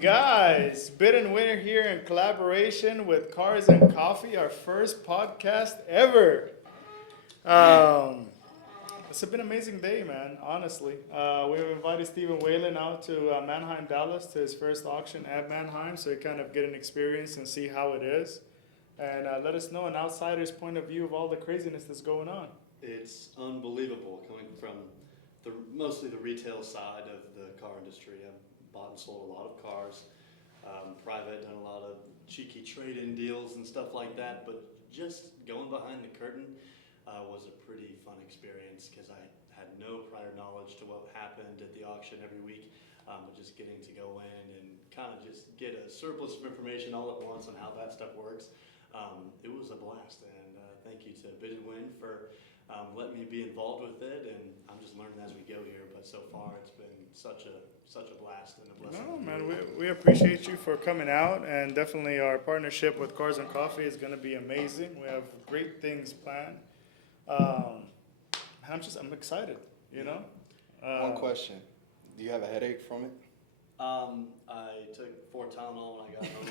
Guys, bidnwin here in collaboration with Cars and Coffee, our first podcast ever. Um, it's been an amazing day, man. Honestly, we've invited Stephen Whalen out to Mannheim, Dallas, to his first auction at Mannheim, so he kind of get an experience and see how it is, and let us know an outsider's point of view of all the craziness that's going on. It's unbelievable coming from mostly the retail side of the car industry. I've bought and sold a lot of cars, private, done a lot of cheeky trade-in deals and stuff like that, but just going behind the curtain was a pretty fun experience because I had no prior knowledge to what happened at the auction every week, but just getting to go in and kind of just get a surplus of information all at once on how that stuff works. It was a blast, and thank you to bidnwin for letting me be involved with it, and I'm just learning as we go here. But so far, it's been such a blast and a blessing. No, man, we appreciate you for coming out, and definitely our partnership with Cars and Coffee is going to be amazing. We have great things planned. I'm excited, you know. One question: do you have a headache from it? I took 4 Tylenol when I got home.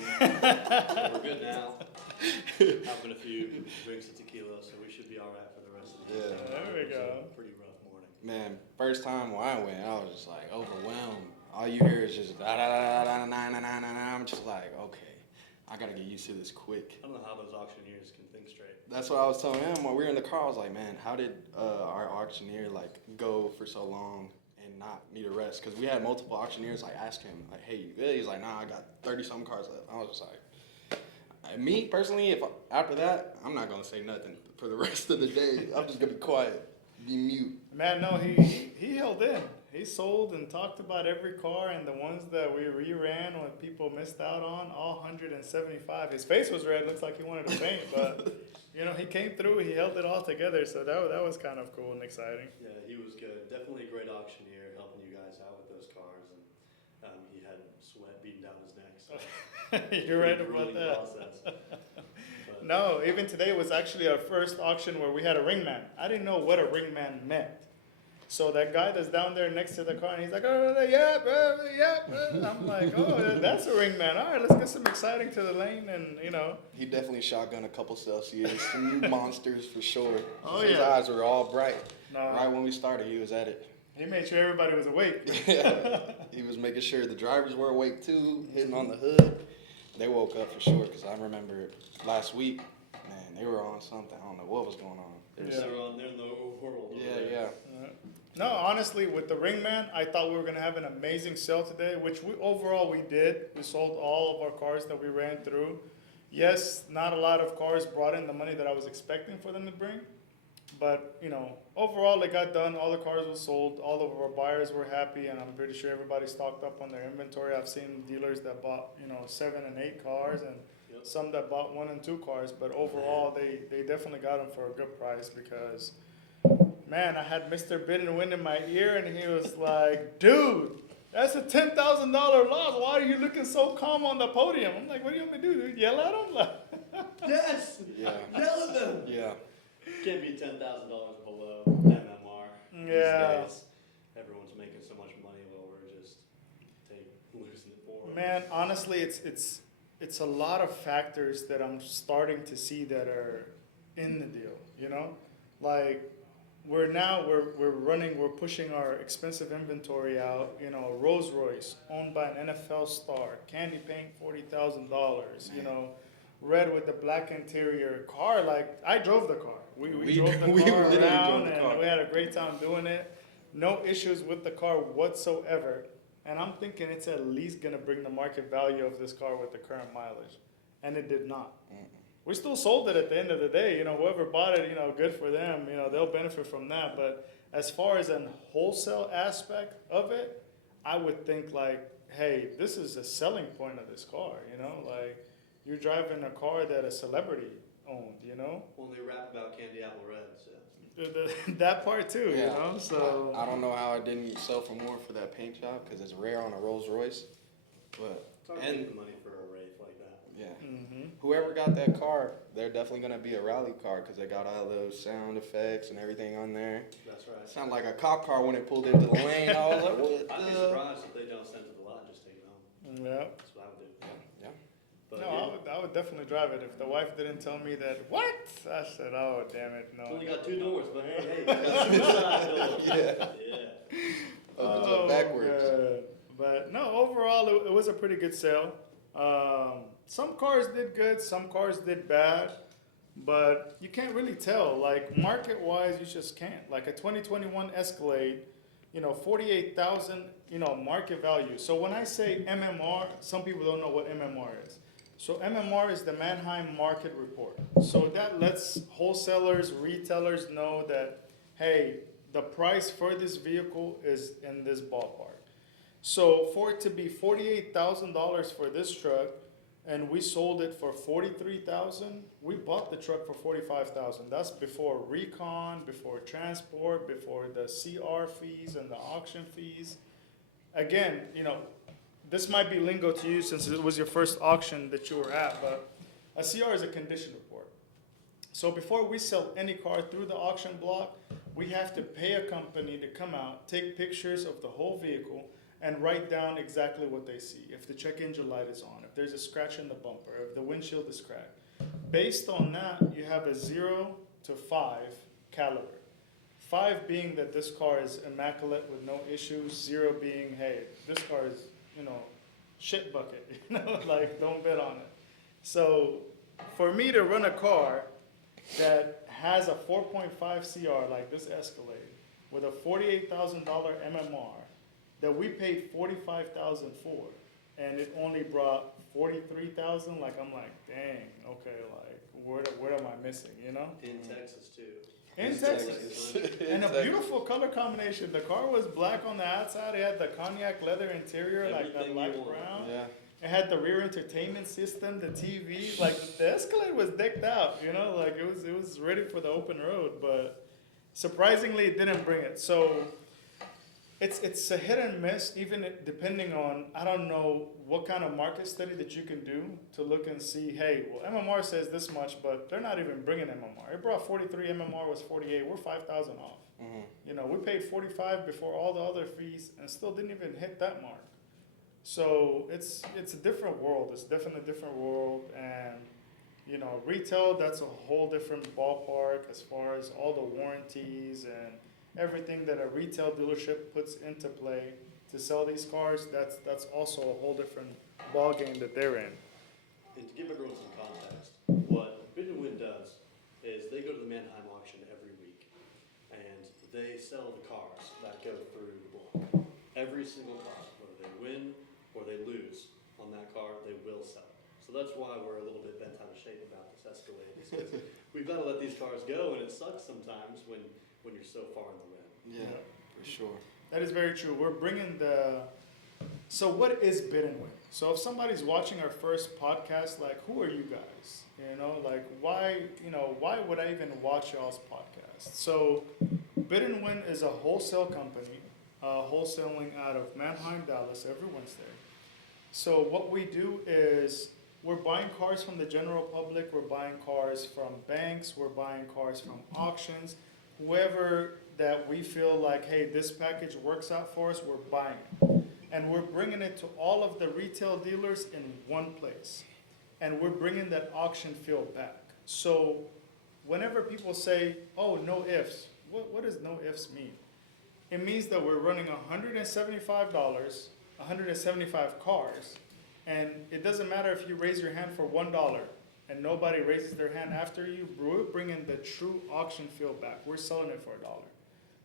So we're good now. Having a few drinks of tequila, so we should be all right for the rest of the day. There we go. It was a pretty rough morning. Man, first time when I went, I was just like overwhelmed. All you hear is just da da da da da da da da da. I'm just like, okay, I gotta get used to this quick. I don't know how those auctioneers can think straight. That's what I was telling him when we were in the car. I was like, man, how did our auctioneer like go for so long and not need a rest? Because we had multiple auctioneers like ask him like, hey, you good? He's like, nah, I got 30-something cars left. I was just like, me personally, if after that, I'm not gonna say nothing for the rest of the day. I'm just gonna be quiet, be mute. Man, no, he held in. He sold and talked about every car, and the ones that we reran when people missed out on, all 175. His face was red. Looks like he wanted to faint, but you know, he came through. He held it all together, so that was kind of cool and exciting. Yeah, he was good. Definitely a great auctioneer, helping you guys out with those cars, and he had sweat beating down his neck. So You're right about that. No, even today was actually our first auction where we had a ringman. I didn't know what a ringman meant. So that guy that's down there next to the car, and he's like, oh, yeah, yeah. I'm like, oh, that's a ringman. All right, let's get some exciting to the lane, and, you know. He definitely shotgun a couple Celsius, some monsters for sure. Oh, His yeah. eyes were all bright. No. Right when we started, he was at it. He made sure everybody was awake. Yeah. He was making sure the drivers were awake too, hitting on the hood. They woke up for sure, because I remember last week, man, they were on something. I don't know what was going on. They're in the world. Yeah. No, honestly, with the ringman, I thought we were going to have an amazing sale today, which overall we did. We sold all of our cars that we ran through. Yes, not a lot of cars brought in the money that I was expecting for them to bring. But, you know, overall it got done. All the cars were sold. All of our buyers were happy, and I'm pretty sure everybody stocked up on their inventory. I've seen dealers that bought, 7 and 8 cars, and some that bought 1 and 2 cars. But overall, they definitely got them for a good price because, man, I had Mr. Bidnwin in my ear, and he was like, dude, that's a $10,000 loss. Why are you looking so calm on the podium? I'm like, what do you want me to do, dude? Yell at him? Yes! Yeah. Yell at them! Yeah. Can't be $10,000 below MMR. Yeah. These days. Everyone's making so much money while we're just losing it for them. Man, honestly, it's a lot of factors that I'm starting to see that are in the deal, you know? Like, we're pushing our expensive inventory out, Rolls Royce, owned by an NFL star, candy paint, $40,000, red with the black interior car. Like, I drove the car. We drove the car around, and we had a great time doing it. No issues with the car whatsoever. And I'm thinking it's at least going to bring the market value of this car with the current mileage. And it did not. We still sold it at the end of the day. Whoever bought it, good for them. They'll benefit from that. But as far as a wholesale aspect of it, I would think like, hey, this is a selling point of this car, Like, you're driving a car that a celebrity owned, Well, they rap about candy apple reds. That part too, Yeah. So I don't know how I didn't sell for more for that paint job because it's rare on a Rolls Royce. But It's hard to get the money for a Wraith like that. yeah, Mm-hmm. whoever got that car, they're definitely gonna be a rally car because they got all those sound effects and everything on there. That's right. Sound like a cop car when it pulled into the lane. I was like, what? I'd be surprised if they don't send it to the lot and just take it home. Yeah. That's what I would do. Yeah. But No, yeah, I would definitely drive it. If the wife didn't tell me that, what? I said, oh, damn it, no. it's only no. got 2 doors, but hey, it's a side door. Yeah. Yeah. Opens up backwards. God. But no, overall, it was a pretty good sale. Some cars did good, some cars did bad, but you can't really tell. Like, market-wise, you just can't. Like a 2021 Escalade, 48,000, market value. So when I say MMR, some people don't know what MMR is. So MMR is the Manheim Market Report. So that lets wholesalers, retailers know that, hey, the price for this vehicle is in this ballpark. So for it to be $48,000 for this truck, and we sold it for $43,000, we bought the truck for $45,000. That's before recon, before transport, before the CR fees and the auction fees. Again, this might be lingo to you since it was your first auction that you were at, but a CR is a condition report. So before we sell any car through the auction block, we have to pay a company to come out, take pictures of the whole vehicle, and write down exactly what they see. If the check engine light is on, if there's a scratch in the bumper, if the windshield is cracked. Based on that, you have a 0 to 5 caliber. 5 being that this car is immaculate with no issues, 0 being, hey, this car is, shit bucket, like don't bet on it. So for me to run a car that has a 4.5 CR like this Escalade with a $48,000 MMR that we paid $45,000 for, and it only brought $43,000, like I'm like, dang, okay, like what am I missing, In Texas too. In Texas. And a beautiful color combination. The car was black on the outside. It had the cognac leather interior, like that Everything light you want. brown. Yeah. It had the rear entertainment system, the TV. Like the Escalade was decked out, like it was ready for the open road. But surprisingly, it didn't bring it. So it's a hit and miss, even depending on, I don't know what kind of market study that you can do to look and see, hey, well, MMR says this much, but they're not even bringing MMR. It brought 43, MMR was 48, we're 5,000 off. Mm-hmm. We paid 45 before all the other fees and still didn't even hit that mark. So it's a different world. It's definitely a different world. And, retail, that's a whole different ballpark as far as all the warranties and everything that a retail dealership puts into play to sell these cars. That's also a whole different ball game that they're in. And to give everyone some context, what bidnwin does is they go to the Manheim auction every week, and they sell the cars that go through the block. Every single car, whether they win or they lose on that car, they will sell. So that's why we're a little bit bent out of shape about this Escalade. Is 'cause we've got to let these cars go, and it sucks sometimes when you're so far in the red. Yeah, for sure. That is very true. We're bringing so what is bidnwin? So if somebody's watching our first podcast, like, who are you guys? Like, why would I even watch y'all's podcast? So bidnwin is a wholesale company, wholesaling out of Manheim, Dallas every Wednesday. So what we do is we're buying cars from the general public, we're buying cars from banks, we're buying cars from auctions, whoever that we feel like, hey, this package works out for us, we're buying it. And we're bringing it to all of the retail dealers in one place. And we're bringing that auction feel back. So whenever people say, oh, no ifs, what does no ifs mean? It means that we're running $175, 175 cars, and it doesn't matter if you raise your hand for $1 and nobody raises their hand after you, we're bringing the true auction feel back. We're selling it for $1.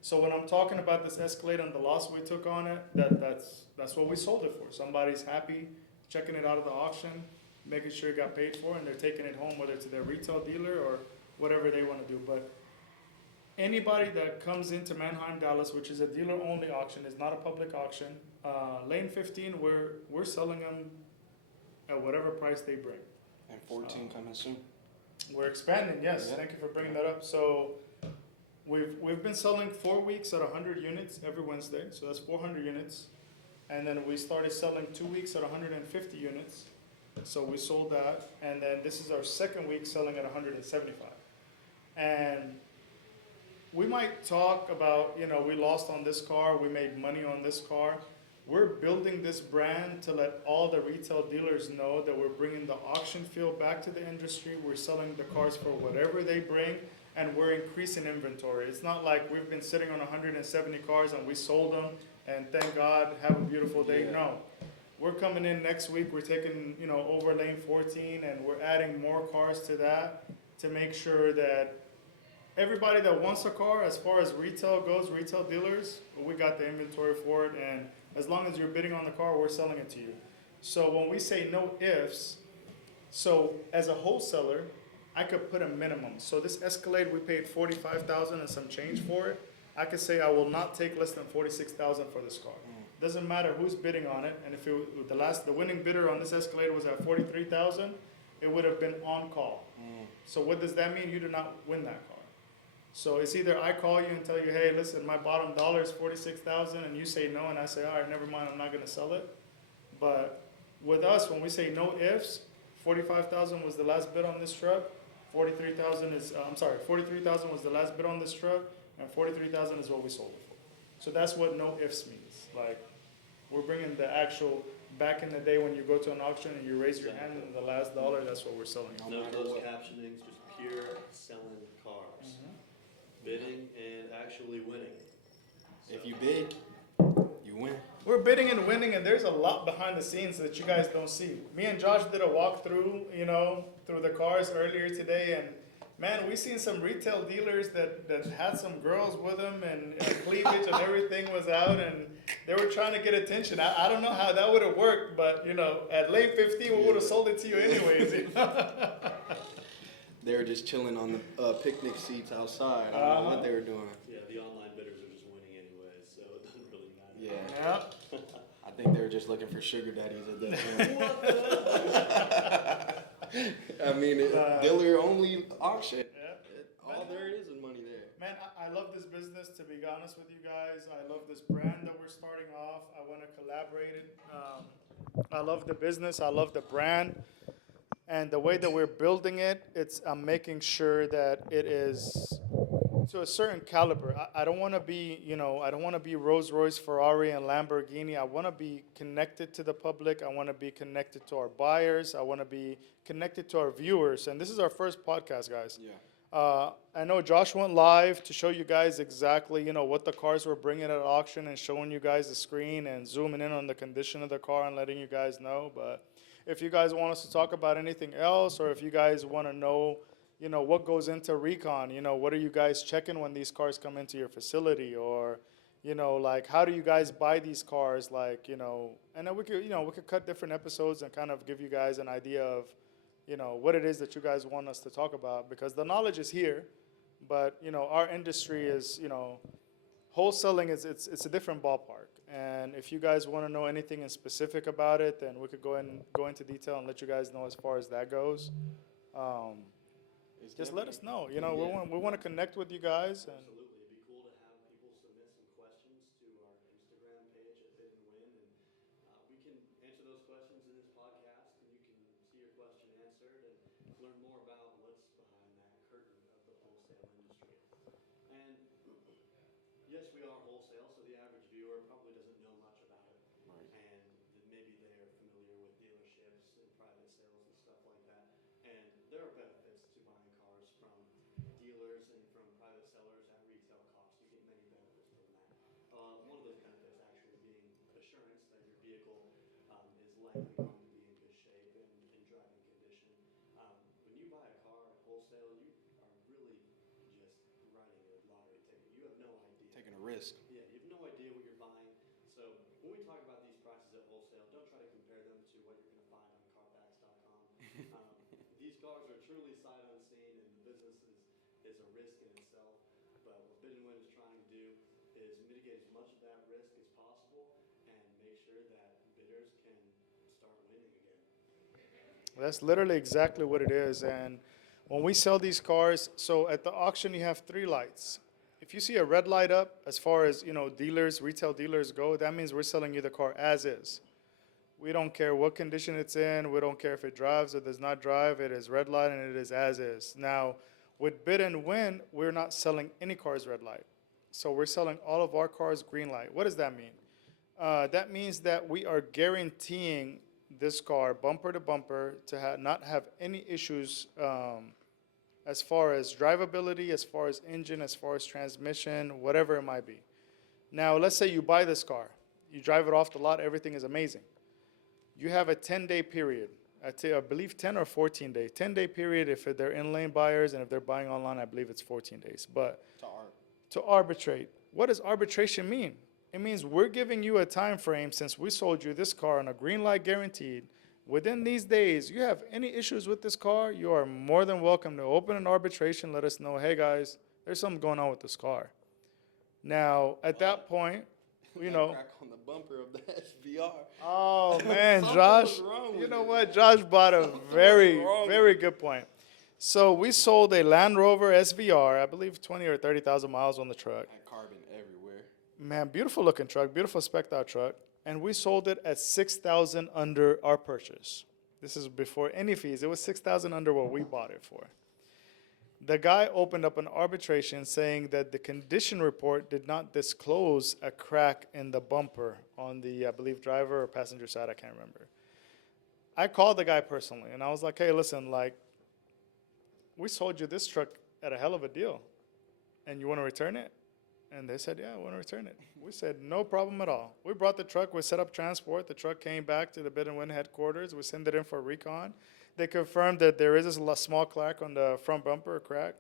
So when I'm talking about this Escalade and the loss we took on it, that's what we sold it for. Somebody's happy checking it out of the auction, making sure it got paid for, and they're taking it home, whether it's their retail dealer or whatever they want to do. But anybody that comes into Manheim, Dallas, which is a dealer-only auction, is not a public auction. Lane 15, we're selling them at whatever price they bring. And 14 coming soon. We're expanding, yes. Yeah. Thank you for bringing that up. So we've been selling 4 weeks at 100 units every Wednesday, so that's 400 units. And then we started selling 2 weeks at 150 units, so we sold that. And then this is our second week selling at 175. And we might talk about, we lost on this car, we made money on this car, we're building this brand to let all the retail dealers know that we're bringing the auction feel back to the industry. We're selling the cars for whatever they bring, and we're increasing inventory. It's not like we've been sitting on 170 cars and we sold them, and thank God, have a beautiful day. Yeah. No. We're coming in next week, we're taking, over lane 14, and we're adding more cars to that to make sure that everybody that wants a car, as far as retail goes, retail dealers, we got the inventory for it, and as long as you're bidding on the car, we're selling it to you. So when we say no ifs, so as a wholesaler, I could put a minimum. So this Escalade, we paid 45,000 and some change for it. I could say I will not take less than 46,000 for this car. Doesn't matter who's bidding on it, and if the winning bidder on this Escalade was at 43,000, it would have been on call. So what does that mean? You do not win that car. So it's either I call you and tell you, hey, listen, my bottom dollar is 46,000, and you say no, and I say, all right, never mind, I'm not gonna sell it. But with us, when we say no ifs, 45,000 was the last bid on this truck. 43,000 was the last bid on this truck, and 43,000 is what we sold it for. So that's what no ifs means. Like, we're bringing the actual, back in the day when you go to an auction and you raise your hand and the last dollar, that's what we're selling. No closed captionings, just pure selling cars. Bidding and actually winning. So, If you bid, you win. We're bidding and winning, and there's a lot behind the scenes that you guys don't see. Me and Josh did a walkthrough, through the cars earlier today, and man, we seen some retail dealers that had some girls with them, and cleavage and everything was out, and they were trying to get attention. I don't know how that would have worked, but at lane 15, we would have sold it to you anyways. They were just chilling on the picnic seats outside. I don't know what they were doing. yeah, the online bidders are just winning anyway, so it doesn't really matter. Yeah. I think they were just looking for sugar daddies at that point. I mean, dealer only auction. All there is money there. Man, I love this business, to be honest with you guys. I love this brand that we're starting off. I want to collaborate it. I love the business. I love the brand. And the way that we're building it, I'm making sure that it is to a certain caliber. I don't want to be, I don't want to be Rolls Royce, Ferrari, and Lamborghini. I want to be connected to the public. I want to be connected to our buyers. I want to be connected to our viewers. And this is our first podcast, guys. Yeah. I know Josh went live to show you guys exactly, what the cars were bringing at auction, and showing you guys the screen and zooming in on the condition of the car and letting you guys know. But if you guys want us to talk about anything else, or if you guys want to know, what goes into recon, what are you guys checking when these cars come into your facility, or, like, how do you guys buy these cars, like, and then we could cut different episodes and kind of give you guys an idea of, what it is that you guys want us to talk about, because the knowledge is here, but, our industry is, wholesaling it's a different ballpark. And if you guys want to know anything in specific about it, then we could go into detail and let you guys know as far as that goes. Just let us know. We want to connect with you guys. And Absolutely. It'd be cool to have people submit some questions to our Instagram page at Bid and Win, and we can answer those questions in this podcast, and you can see your question answered and learn more about what's behind that curtain of the wholesale industry. And yes, we are wholesale, so the average viewer probably doesn't know much about it. Right. And maybe they are familiar with dealerships and private sales and stuff like that. And there are benefits to buying cars from dealers and from private sellers at retail cost. You get many benefits from that. One of those benefits actually being assurance that your vehicle is likely going to be in good shape and in driving condition. When you buy a car at wholesale, you are really just writing a lottery ticket. You have no idea. Taking a risk. Yeah, you have no idea what you're buying. So when we talk about these prices at wholesale, don't try to compare them to what you're going to find on carfax.com. These cars are truly sight unseen, and the business is a risk in itself. But what Bid and Win is trying to do is mitigate as much of that risk as possible and make sure that bidders can start winning again. that's literally exactly what it is. And when we sell these cars, so at the auction, you have 3 lights. If you see a red light up, as far as, retail dealers go, that means we're selling you the car as is. We don't care what condition it's in. We don't care if it drives or does not drive. It is red light and it is as is. Now, with Bid and Win, we're not selling any cars red light. So we're selling all of our cars green light. What does that mean? That means that we are guaranteeing this car bumper to bumper to not have any issues as far as drivability, as far as engine, as far as transmission, whatever it might be. Now, let's say you buy this car, you drive it off the lot, everything is amazing. You have a 10-day period. I believe 10 or 14 days. 10-day period if they're in-lane buyers, and if they're buying online, I believe it's 14 days. But to arbitrate, what does arbitration mean? It means we're giving you a time frame since we sold you this car on a green light guaranteed. Within these days, you have any issues with this car, you are more than welcome to open an arbitration, let us know, hey guys, there's something going on with this car. Now, at that point, you know. Crack on the bumper of the SVR. Oh man, Something Josh, was wrong you with know it. what? Josh brought a Something was very, wrong very with good point. So we sold a Land Rover SVR, I believe 20 or 30,000 miles on the truck. And carbon everywhere. Man, beautiful looking truck, beautiful spec'd out truck. And we sold it at 6,000 under our purchase. This is before any fees. It was 6,000 under what we bought it for. The guy opened up an arbitration saying that the condition report did not disclose a crack in the bumper on the, I believe, driver or passenger side, I can't remember. I called the guy personally, and I was like, hey, listen, like, we sold you this truck at a hell of a deal, and you want to return it? And they said, yeah, I want to return it. We said, no problem at all. We brought the truck, we set up transport, the truck came back to the bidnwin headquarters, we sent it in for a recon. They confirmed that there is a small crack on the front bumper, a crack.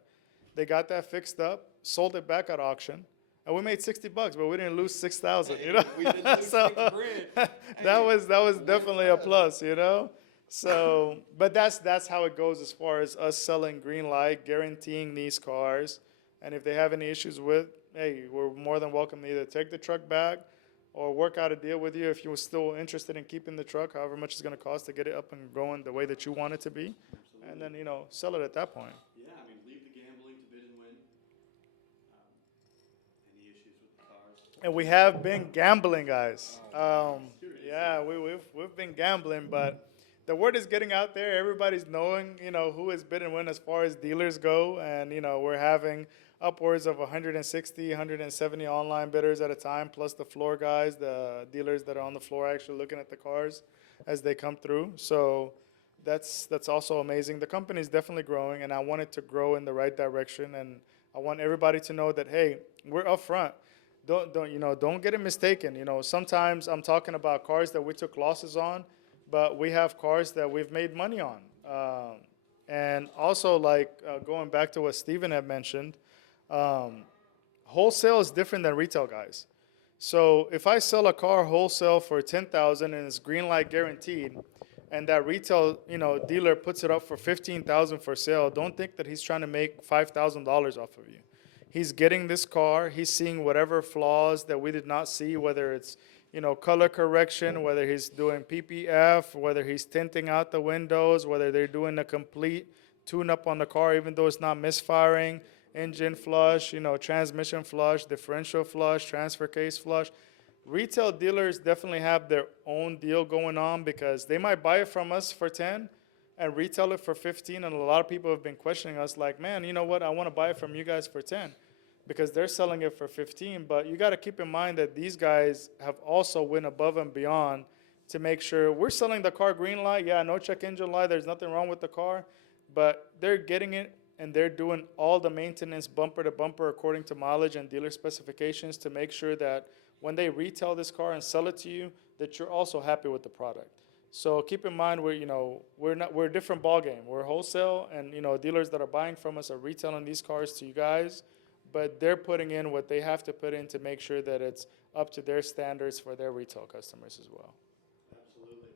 They got that fixed up, sold it back at auction, and we made $60, but we didn't lose 6,000. You know, We didn't lose so 6 grand. that was definitely a plus. You know, so but that's how it goes as far as us selling green light, guaranteeing these cars, and if they have any issues with, hey, we're more than welcome to either take the truck back or work out a deal with you if you're still interested in keeping the truck, however much it's going to cost to get it up and going the way that you want it to be. Absolutely. And then, sell it at that point. Yeah, I mean, leave the gambling to bid and win. Any issues with the cars? And we have been gambling, guys. Yeah, we've been gambling, but the word is getting out there. Everybody's knowing, who is bid and win as far as dealers go. And, we're having upwards of 160, 170 online bidders at a time, plus the floor guys, the dealers that are on the floor actually looking at the cars as they come through. So that's also amazing. The company is definitely growing, and I want it to grow in the right direction. And I want everybody to know that, hey, we're upfront. Don't get it mistaken. Sometimes I'm talking about cars that we took losses on, but we have cars that we've made money on. And also, going back to what Steven had mentioned, wholesale is different than retail, guys. So if I sell a car wholesale for $10,000 and it's green light guaranteed, and that retail dealer puts it up for $15,000 for sale, don't think that he's trying to make $5,000 off of you. He's getting this car, he's seeing whatever flaws that we did not see, whether it's color correction, whether he's doing PPF, whether he's tinting out the windows, whether they're doing a complete tune-up on the car, even though it's not misfiring, engine flush, transmission flush, differential flush, transfer case flush. Retail dealers definitely have their own deal going on because they might buy it from us for 10 and retail it for 15, and a lot of people have been questioning us like, man, you know what, I want to buy it from you guys for 10 because they're selling it for 15, but you got to keep in mind that these guys have also went above and beyond to make sure we're selling the car green light, yeah, no check engine light, there's nothing wrong with the car, but they're getting it and they're doing all the maintenance bumper to bumper according to mileage and dealer specifications to make sure that when they retail this car and sell it to you, that you're also happy with the product. So keep in mind we're a different ballgame. We're wholesale, and dealers that are buying from us are retailing these cars to you guys, but they're putting in what they have to put in to make sure that it's up to their standards for their retail customers as well. Absolutely.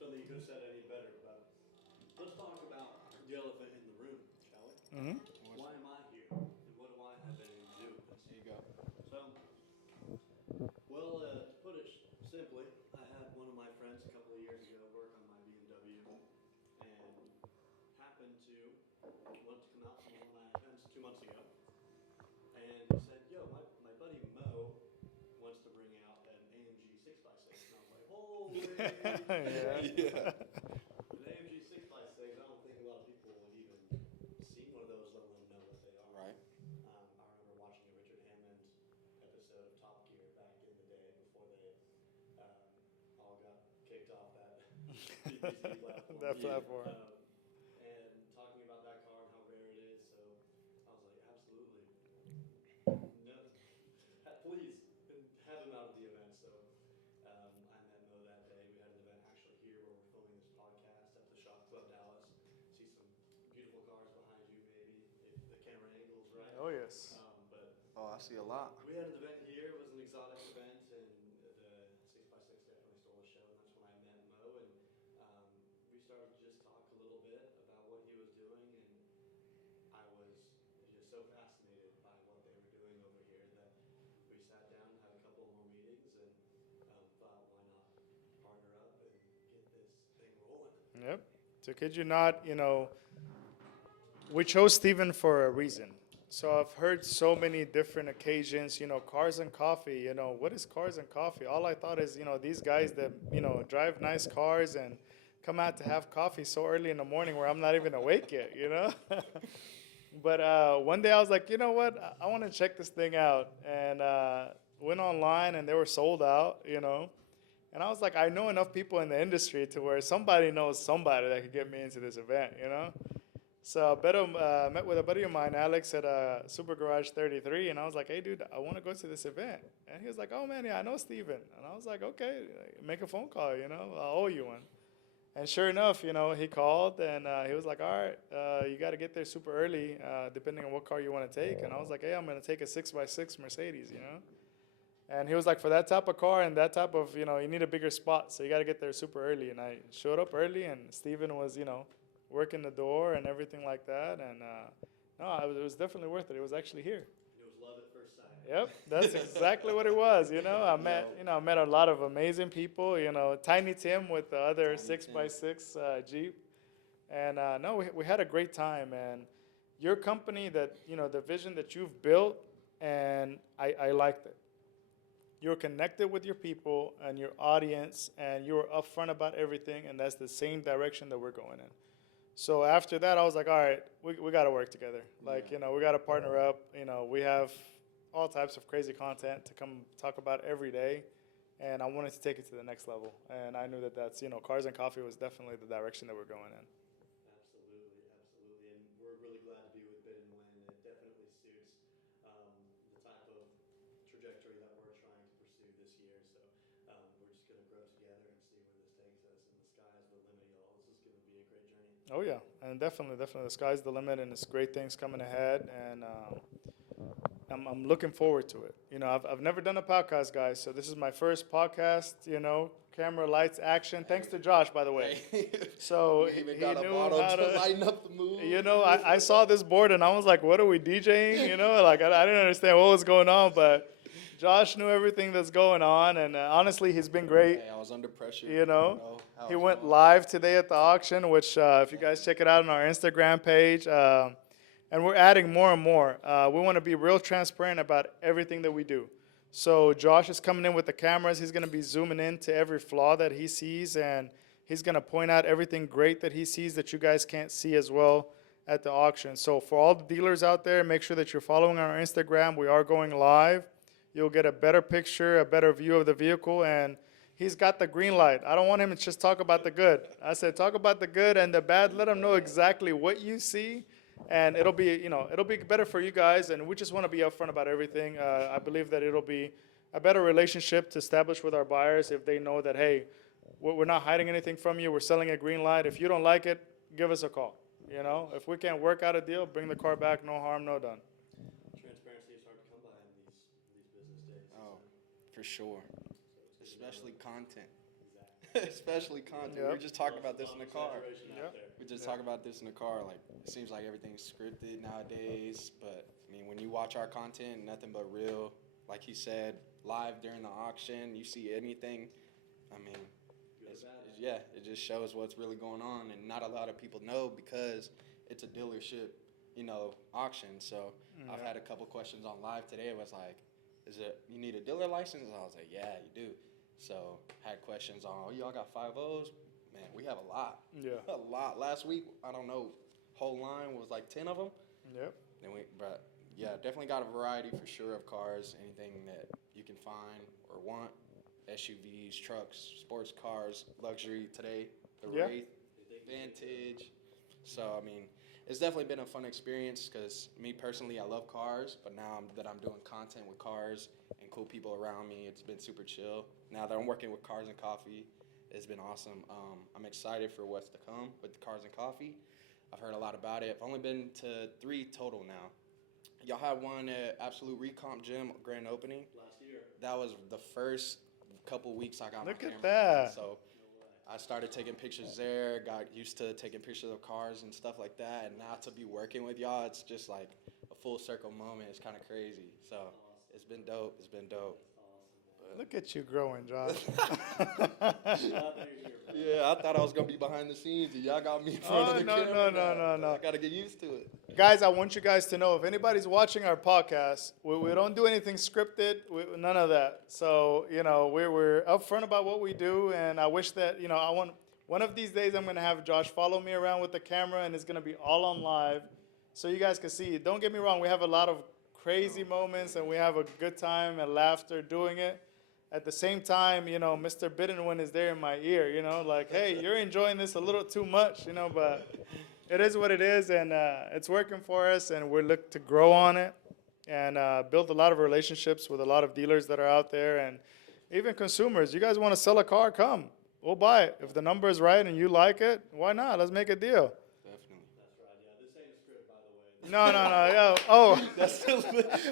Don't think you could have said it any better, but let's talk about the elephant in the room, shall we? Mm-hmm. Why am I here? And what do I have anything to do with this? There you go. So, well, to put it simply, I had one of my friends a couple of years ago work on my BMW and happened to want to come out to one of my events 2 months ago. And he said, yo, my buddy Mo wants to bring out an AMG 6x6. And I was like, holy. Yeah. An AMG 6x6, I don't think a lot of people have even seen one of those, let alone know what they are. Right. I remember watching a Richard Hammond episode of Top Gear back in the day before they PPC platform. That platform. And talking about that car and how rare it is, so I was like, absolutely. No, please have him out at the event. So I met Mo that day. We had an event actually here where we're filming this podcast at the Shop Club Dallas. See some beautiful cars behind you, maybe if the camera angle's right. Oh yes. But Oh, I see a lot. we had an event here. It was an exotic event, and the 6x6 definitely stole the show. And that's when I met Mo, and we started to just talk a little bit about what he was doing, and I was just so fascinated by what they were doing over here that we sat down, had a couple more meetings, and thought, why not partner up and get this thing rolling? Yep. To kid you not, we chose Steven for a reason. So I've heard so many different occasions, cars and coffee, what is cars and coffee? All I thought is, these guys that, drive nice cars and come out to have coffee so early in the morning where I'm not even awake yet. But one day I was like, you know what? I want to check this thing out. And went online and they were sold out. And I was like, I know enough people in the industry to where somebody knows somebody that could get me into this event. So I met with a buddy of mine, Alex, at Super Garage 33, and I was like, hey, dude, I want to go to this event. And he was like, oh, man, yeah, I know Steven. And I was like, okay, make a phone call, I'll owe you one. And sure enough, he called, and he was like, all right, you got to get there super early, depending on what car you want to take. And I was like, hey, I'm going to take a 6x6 Mercedes, And he was like, for that type of car and that type of, you need a bigger spot, so you got to get there super early. And I showed up early, and Steven was, working the door and everything like that. And no, it was definitely worth it. It was actually here. It was love at first sight. Yep, that's exactly what it was. I met a lot of amazing people. Tiny Tim with the other Tiny 6x6 Jeep, and no, we had a great time. And your company, that the vision that you've built, and I liked it. You're connected with your people and your audience, and you're upfront about everything, and that's the same direction that we're going in. So after that, I was like, all right, we got to work together. Like, we got to partner up. We have all types of crazy content to come talk about every day. And I wanted to take it to the next level. And I knew that that's, Cars and Coffee was definitely the direction that we're going in. Absolutely. And we're really glad to be with bidnwin. It definitely suits the type of trajectory that we're trying to pursue this year. So we're just going to grow together and see where this takes us. And the sky is the limit, y'all. This is going to be a great journey. Oh, yeah. And definitely, the sky's the limit, and it's great things coming ahead. And I'm looking forward to it. I've never done a podcast, guys, so this is my first podcast, camera, lights, action. Thanks to Josh, by the way. So We even got a knew bottle how to lighten up the mood. I saw this board and I was like, what are we DJing? Like I didn't understand what was going on, but Josh knew everything that's going on, and honestly, he's been great. Hey, I was under pressure. He went live today at the auction, which if you guys check it out on our Instagram page, and we're adding more and more. We want to be real transparent about everything that we do. So Josh is coming in with the cameras. He's going to be zooming into every flaw that he sees, and he's going to point out everything great that he sees that you guys can't see as well at the auction. So for all the dealers out there, make sure that you're following our Instagram. We are going live. You'll get a better picture, a better view of the vehicle, and he's got the green light. I don't want him to just talk about the good. I said talk about the good and the bad. Let him know exactly what you see, and it'll be better for you guys. And we just want to be upfront about everything. I believe that it'll be a better relationship to establish with our buyers if they know that, hey, we're not hiding anything from you. We're selling a green light. If you don't like it, give us a call. If we can't work out a deal, bring the car back. No harm, no done. Transparency is hard to come by in these business days. Oh, for sure. So Especially content. Exactly. Especially content. Yep. We were just talking about this in the car. Yep. We just talk about this in the car. Like, it seems like everything's scripted nowadays. But, I mean, when you watch our content, nothing but real. Like he said, live during the auction, you see anything. I mean, it just shows what's really going on. And not a lot of people know because it's a dealership, auction. So I've had a couple questions on live today. It was like, you need a dealer license? And I was like, yeah, you do. So had questions on, y'all got 5.0s? Man, we have a lot. Yeah. A lot. Last week, I don't know, whole line was like 10 of them. Yep. But yeah, definitely got a variety for sure of cars, anything that you can find or want. SUVs, trucks, sports cars, luxury today, the Yeah. Wraith Vantage. So I mean, it's definitely been a fun experience because me personally, I love cars, but now that I'm doing content with cars and cool people around me, it's been super chill. Now that I'm working with Cars and Coffee, it's been awesome. I'm excited for what's to come with the Cars and Coffee. I've heard a lot about it. I've only been to 3 total now. Y'all had one at Absolute Recomp Gym grand opening. Last year. That was the first couple weeks I got my Look at camera running. that. So I started taking pictures there, got used to taking pictures of cars and stuff like that. And now to be working with y'all, it's just like a full circle moment. It's kind of crazy. So it's been dope. It's been dope. Look at you growing, Josh. Yeah, I thought I was gonna be behind the scenes, and y'all got me in front Oh, of the no, camera. no, now. no, no, no. I gotta get used to it. Guys, I want you guys to know if anybody's watching our podcast, we don't do anything scripted, none of that. So, we're upfront about what we do, and I wish that, I want one of these days I'm going to have Josh follow me around with the camera, and it's going to be all on live so you guys can see. Don't get me wrong, we have a lot of crazy moments, and we have a good time and laughter doing it. At the same time, Mr. Bidnwin is there in my ear, like, hey, you're enjoying this a little too much, but it is what it is, and it's working for us, and we're looking to grow on it and build a lot of relationships with a lot of dealers that are out there and even consumers. You guys want to sell a car? Come. We'll buy it. If the number is right and you like it, why not? Let's make a deal. Definitely. That's right. Yeah, this ain't a script, by the way. No, no, no. Yo, oh, That's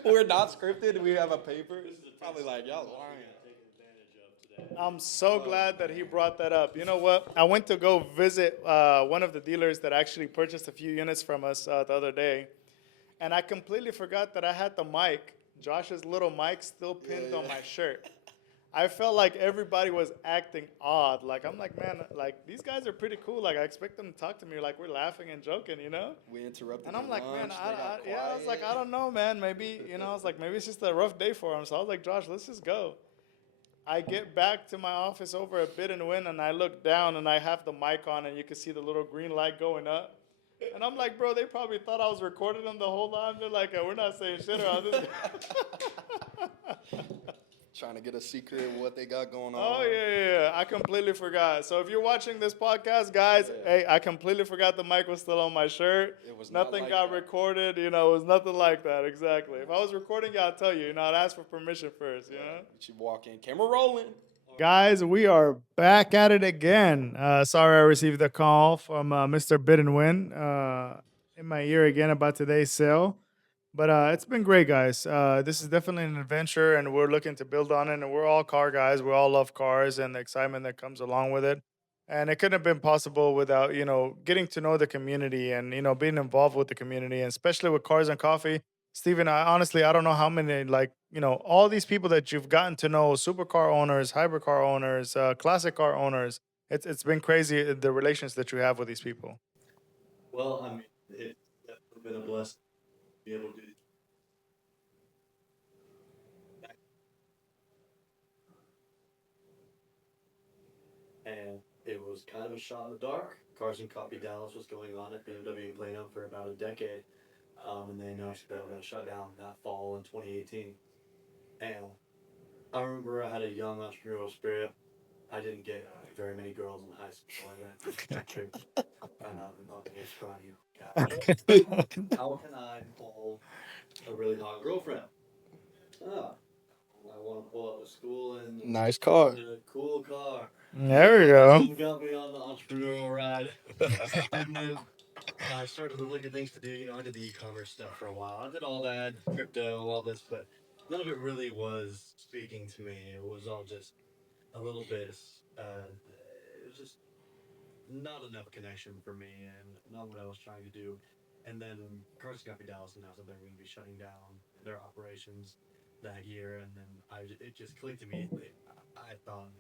we're not scripted. We have a paper. This is a Probably like y'all lying. taken advantage of today. I'm so glad that he brought that up. You know what? I went to go visit one of the dealers that actually purchased a few units from us the other day, and I completely forgot that I had the mic, Josh's little mic, still pinned on my shirt. I felt like everybody was acting odd. Like, I'm like, man, like, these guys are pretty cool. Like, I expect them to talk to me like we're laughing and joking. We interrupted. And I'm their like, man, lunch, they got yeah, I was like, quiet. I don't know, man. Maybe, I was like, maybe it's just a rough day for him. So I was like, Josh, let's just go. I get back to my office over at Bid and Win, and I look down, and I have the mic on, and you can see the little green light going up. And I'm like, bro, they probably thought I was recording them the whole time. They're like, we're not saying shit around this. Trying to get a secret of what they got going on. Oh, yeah. I completely forgot. So if you're watching this podcast, guys, hey, I completely forgot the mic was still on my shirt. It was not Nothing like got that. recorded. It was nothing like that. Exactly. If I was recording, I'd tell you. I'd ask for permission first, You walk in, camera rolling. Guys, we are back at it again. Sorry I received a call from Mr. Bid and Win in my ear again about today's sale. But it's been great, guys. This is definitely an adventure, and we're looking to build on it. And we're all car guys. We all love cars and the excitement that comes along with it. And it couldn't have been possible without, getting to know the community and, being involved with the community, and especially with Cars and Coffee. Steven, I don't know how many, like, all these people that you've gotten to know, supercar owners, hybrid car owners, classic car owners. It's been crazy the relations that you have with these people. Well, I mean, it's definitely been a blessing to be able to do that. And it was kind of a shot in the dark. Cars and Coffee Dallas was going on at BMW in Plano for about a decade. And they announced they were going to shut down that fall in 2018. And I remember I had a young entrepreneurial spirit. I didn't get very many girls in high school. I got tricked. Okay, scrawny. How can I pull a really hot girlfriend? Ah, I want to pull up a school and Nice car. a cool car. There we go. You got me on the entrepreneurial ride. And then I started to look at things to do. I did the e-commerce stuff for a while. I did all that, crypto, all this, but none of it really was speaking to me. It was all just a little bit, it was just not enough connection for me and not what I was trying to do. And then Carsncoffee Dallas announced that they're going to be shutting down their operations that year, and then it just clicked immediately. I thought,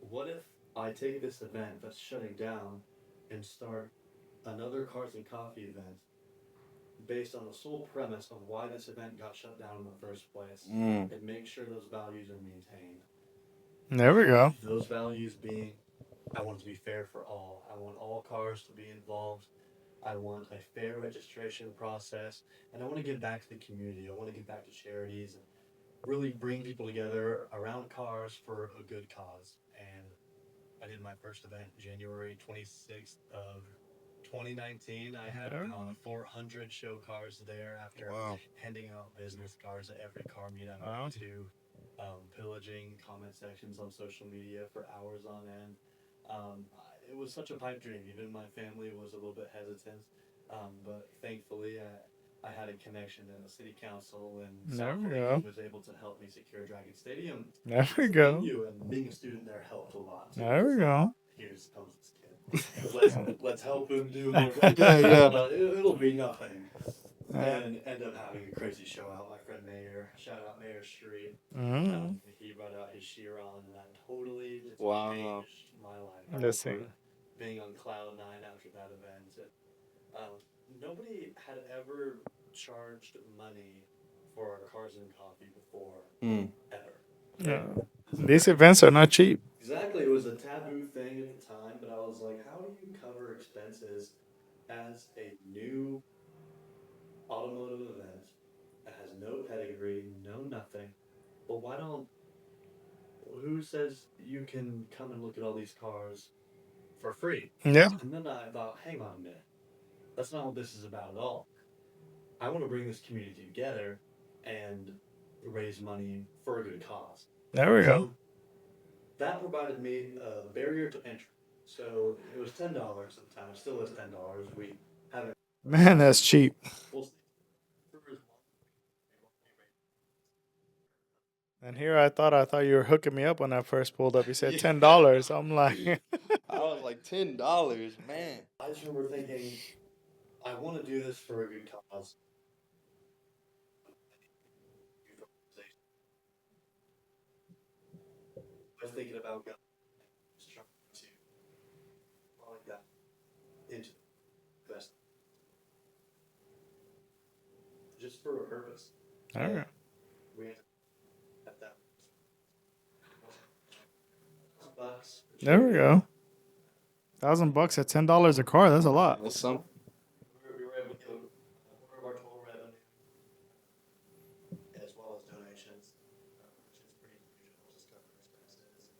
what if I take this event that's shutting down and start another Cars and Coffee event based on the sole premise of why this event got shut down in the first place, and make sure those values are maintained. There we go. Those values being, I want it to be fair for all. I want all cars to be involved. I want a fair registration process, and I want to give back to the community. I want to give back to charities and really bring people together around cars for a good cause. And I did my first event January 26th of 2019. I had There. 400 show cars there after Wow. handing out business cards at every car meet I Wow. went to, pillaging comment sections on social media for hours on end. It was such a pipe dream. Even my family was a little bit hesitant, but thankfully I had a connection in the city council in There South we Lake go. who was able to help me secure Dragon Stadium There as we a go. venue, and being a student there helped a lot too. There we It's like, go. here's comes this kid. Let's help him do more. Yeah, yeah. But it'll be nothing. Uh, And end up having a crazy show out. My friend Mayor, shout out Mayor Street. mm, He brought out his Chiron, and that totally just Wow. changed my life. I Let's see. remember being on cloud nine after that event. Nobody had ever charged money for cars and coffee before, Mm. ever. Yeah. These events are not cheap. Exactly, it was a taboo thing at the time, but I was like, how do you cover expenses as a new automotive event that has no pedigree, no nothing? But why don't, who says you can come and look at all these cars for free? Yeah. And then I thought, hang on a minute, that's not what this is about at all. I want to bring this community together and raise money for a good cause. There we go. So that provided me a barrier to entry. So it was $10 at the time. It still is $10. We haven't. Man, that's cheap. We'll see. And here I thought you were hooking me up when I first pulled up. You said Yeah. $10. I'm like, I was like $10, man. I just remember thinking, I want to do this for a good cause. I was thinking about going just trying to like that into the best, just for a purpose. all right. We had that bucks. There we go. $1,000 at $10 a car. That's a lot. That's some. We were able to get a quarter of our total revenue as well as donations, which is pretty unusual. Just cover expenses.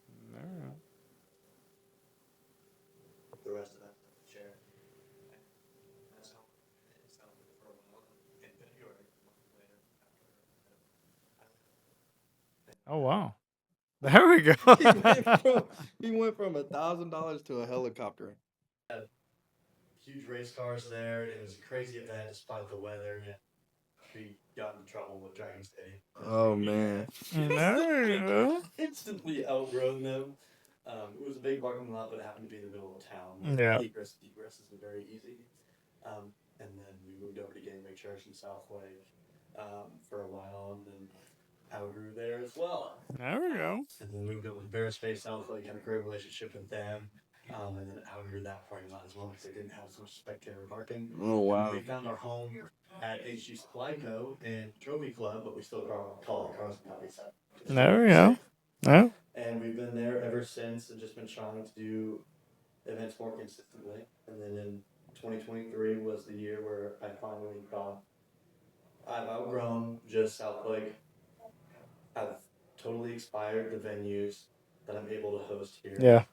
The rest of that share. And that's how it sounded for a while. In February, a month later, Oh wow. There we go. He went from $1,000 to a helicopter. huge race cars there. It was a crazy event despite the weather. We got in trouble with Dragon Stadium. Oh man. There you go. Instantly outgrown them. It was a big parking lot, but it happened to be in the middle of town. Yeah. Egress is very easy. And then we moved over to Gateway Church in South Lake for a while, and then outgrew there as well. There we go. And then moved up with Bear Space South Lake, had a great relationship with them. And then outgrew that parking lot as well because they didn't have so much spectator parking. Oh wow. We found our home at HG Supply Co. and Trophy Club, but we still call it Cars and Coffee Center. There we go. Yeah. And we've been there ever since and just been trying to do events more consistently. And then in 2023 was the year where I finally thought I've outgrown just South Lake. I've totally expired the venues that I'm able to host here. Yeah.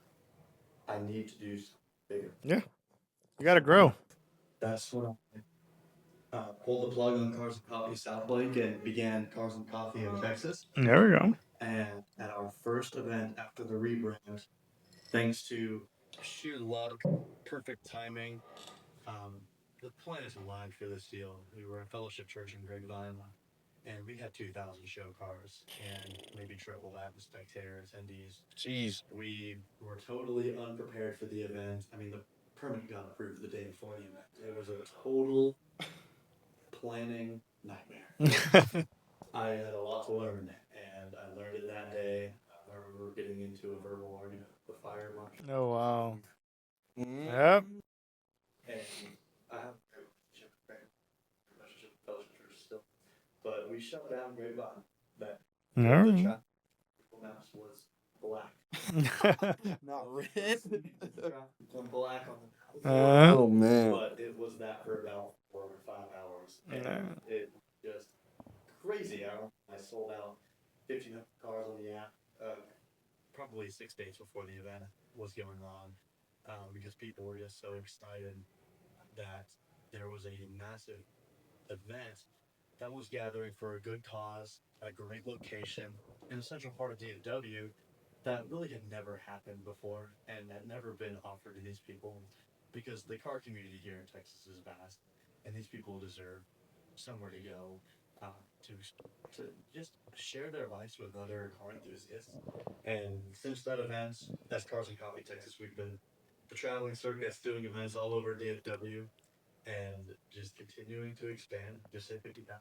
I need to do something bigger. You got to grow. That's when I pulled the plug on Cars and Coffee South Lake and began Cars and Coffee in Texas. There we go. And at our first event after the rebrand, thanks to sheer luck, perfect timing, the planets aligned for this deal. We were a fellowship church in Grapevine, and we had 2,000 show cars and maybe triple that with spectator attendees. Jeez. We were totally unprepared for the event. I mean, the permit got approved the day before the event. It was a total planning nightmare. I had a lot to learn, and I learned it that day. I remember getting into a verbal argument with the fire marshal. Oh wow. Mm. Yep. And I have a great relationship with fellowship church still. But we shut down Grapevine. That All the right. traffic maps was black. Not red. From black on the Oh man. but it was that for about 4 or 5 hours. And Yeah. it was just crazy. I sold out 1,500 cars on the app probably 6 days before the event. was going on because people were just so excited that there was a massive event that was gathering for a good cause at a great location in the central part of DFW that really had never happened before and had never been offered to these people because the car community here in Texas is vast and these people deserve somewhere to go to just share their lives with other car enthusiasts. And since that event, that's Cars and Coffee Texas, we've been the traveling circus doing events all over DFW and just continuing to expand. Just say 50,000.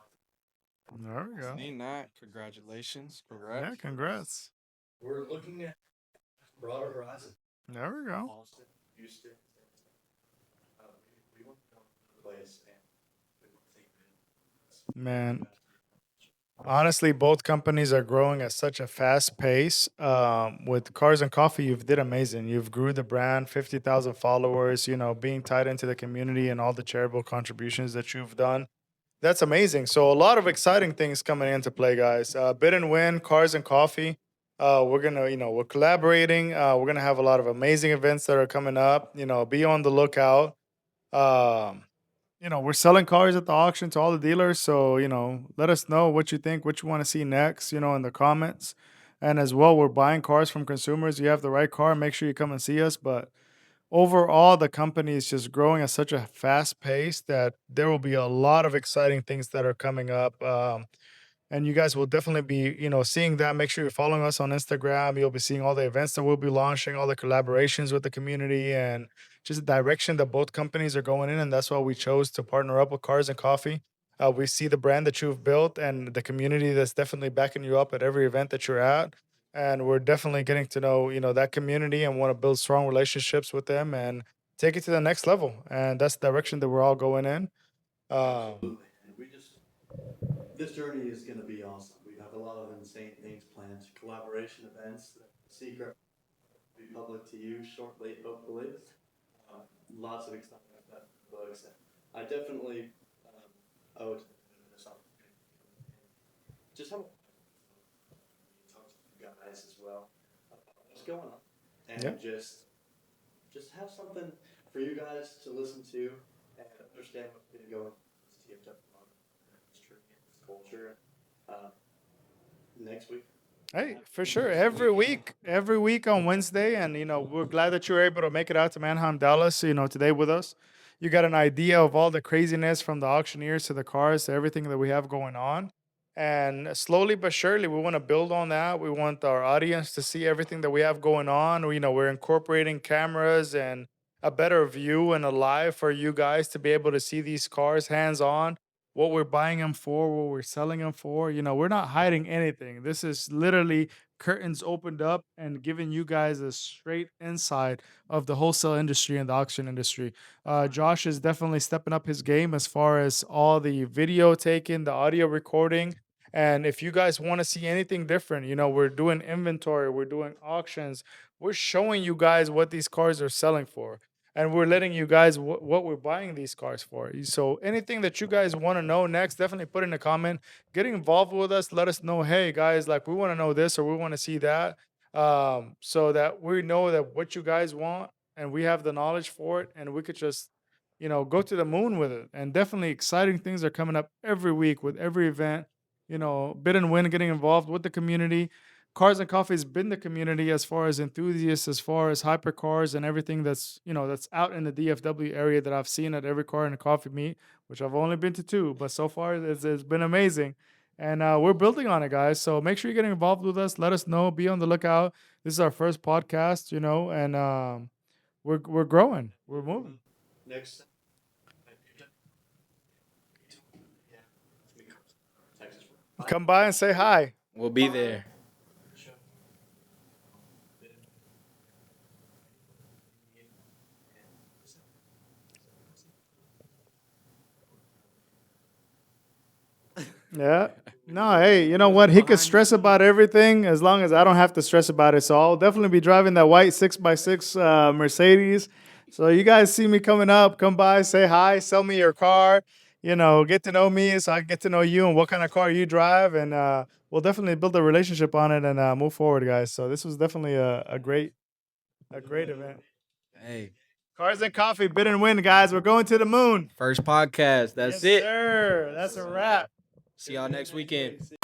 There we go. Seeing that, congratulations, Yeah, congrats. congrats. We're looking at broader horizon. There we go. Austin, Houston, we want to go to the place and we want to take Man, honestly, both companies are growing at such a fast pace. With Cars and Coffee, you've did amazing. You've grew the brand, 50,000 followers. You know, being tied into the community and all the charitable contributions that you've done. That's amazing. So a lot of exciting things coming into play, guys. Bid and Win, Cars and Coffee. We're gonna, we're collaborating. We're gonna have a lot of amazing events that are coming up. Be on the lookout. Um, we're selling cars at the auction to all the dealers. So, let us know what you think, what you want to see next, in the comments. And as well, we're buying cars from consumers. You have the right car, make sure you come and see us. But overall, the company is just growing at such a fast pace that there will be a lot of exciting things that are coming up. And you guys will definitely be seeing that. Make sure you're following us on Instagram. You'll be seeing all the events that we'll be launching, all the collaborations with the community, and just the direction that both companies are going in. And that's why we chose to partner up with Cars and Coffee. We see the brand that you've built and the community that's definitely backing you up at every event that you're at. And we're definitely getting to know that community and want to build strong relationships with them and take it to the next level. And that's the direction that we're all going in. Absolutely. And we just, this journey is going to be awesome. We have a lot of insane things planned, collaboration events, secret will be public to you shortly, hopefully. Um, Lots of exciting stuff in the books. And I definitely owe this opportunity. Just have a talk to you guys as well about what's going on, and Yeah. just have something for you guys to listen to and understand what's been going on in this TFW industry and this culture. Uh, Next week. Hey, for sure. Every week on Wednesday, and we're glad that you were able to make it out to Manheim, Dallas. Today with us, you got an idea of all the craziness from the auctioneers to the cars to everything that we have going on. And slowly but surely, we want to build on that. We want our audience to see everything that we have going on. We're incorporating cameras and a better view and a live for you guys to be able to see these cars hands on, what we're buying them for, what we're selling them for. We're not hiding anything. This is literally curtains opened up and giving you guys a straight insight of the wholesale industry and the auction industry. Josh is definitely stepping up his game as far as all the video taking, the audio recording. And if you guys want to see anything different, we're doing inventory, we're doing auctions, we're showing you guys what these cars are selling for, and we're letting you guys what we're buying these cars for. So anything that you guys want to know next, definitely put in a comment. Get involved with us. Let us know, hey guys, like we want to know this or we want to see that, so that we know that what you guys want and we have the knowledge for it, and we could just go to the moon with it. And definitely exciting things are coming up every week with every event. Bid and Win getting involved with the community. Cars and Coffee has been the community as far as enthusiasts, as far as hypercars and everything that's out in the DFW area that I've seen at every car and coffee meet, which I've only been to two, but so far it's been amazing. And we're building on it, guys. So make sure you're getting involved with us. Let us know. Be on the lookout. This is our first podcast, and we're growing. We're moving. Next. Texas. Come by and say hi. We'll be there. Yeah. No, hey, you know what? He could stress about everything as long as I don't have to stress about it. So I'll definitely be driving that white 6x6 Mercedes. So you guys see me coming up, come by, say hi, sell me your car, get to know me so I get to know you and what kind of car you drive. And we'll definitely build a relationship on it and move forward, guys. So this was definitely a great A great event. Hey, Cars and Coffee, bid and win, guys. We're going to the moon. first podcast. That's Yes, it. sir. That's a wrap. See y'all next weekend. See